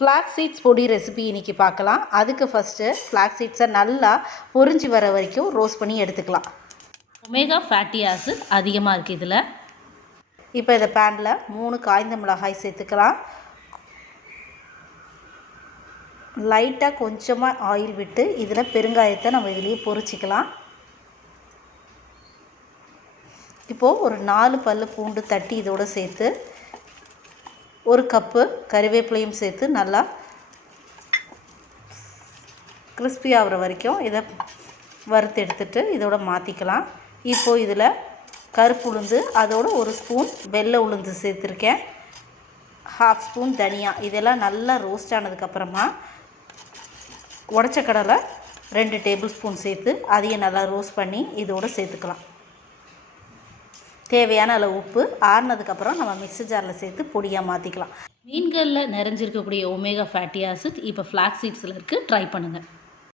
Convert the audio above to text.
Flax seeds பொடி recipe இன்றைக்கி பார்க்கலாம். அதுக்கு ஃபஸ்ட்டு ஃப்ளாக்ஸ் சீட்ஸை நல்லா பொரிஞ்சு வர வரைக்கும் ரோஸ்ட் பண்ணி எடுத்துக்கலாம். ஒமேகா ஃபேட்டி ஆசிட் அதிகமாக இருக்குது இதில். இப்போ இதை பேனில் 3 காய்ந்த மிளகாய் சேர்த்துக்கலாம். லைட்டாக கொஞ்சமாக ஆயில் விட்டு இதில் பெருங்காயத்தை நம்ம இதிலேயே பொரிச்சிக்கலாம். இப்போது ஒரு 4 பல்லு பூண்டு தட்டி இதோடு சேர்த்து 1 கப்பு கறிவேப்பிலையும் சேர்த்து நல்லா கிறிஸ்பி ஆகிற வரைக்கும் இதை வறுத்து எடுத்துட்டு இதோட மாற்றிக்கலாம். இப்போது இதில் கருப்பு உளுந்து, அதோட 1 ஸ்பூன் வெள்ளை உளுந்து சேர்த்துருக்கேன். 1/2 ஸ்பூன் தனியா. இதெல்லாம் நல்லா ரோஸ்ட் ஆனதுக்கப்புறமா உடச்ச கடலை 2 டேபிள் ஸ்பூன் சேர்த்து அதையும் நல்லா ரோஸ்ட் பண்ணி இதோடு சேர்த்துக்கலாம். தேவையான அளவு உப்பு. ஆறுனதுக்கப்புறம் நம்ம மிக்ஸி ஜாரில் சேர்த்து பொடியாக மாற்றிக்கலாம். மீன்களில் நிறைஞ்சிருக்கக்கூடிய ஒமேகா ஃபேட்டி ஆசிட் இப்போ ஃப்ளாக்ஸ் சீட்ஸில் இருக்குது. ட்ரை பண்ணுங்கள்.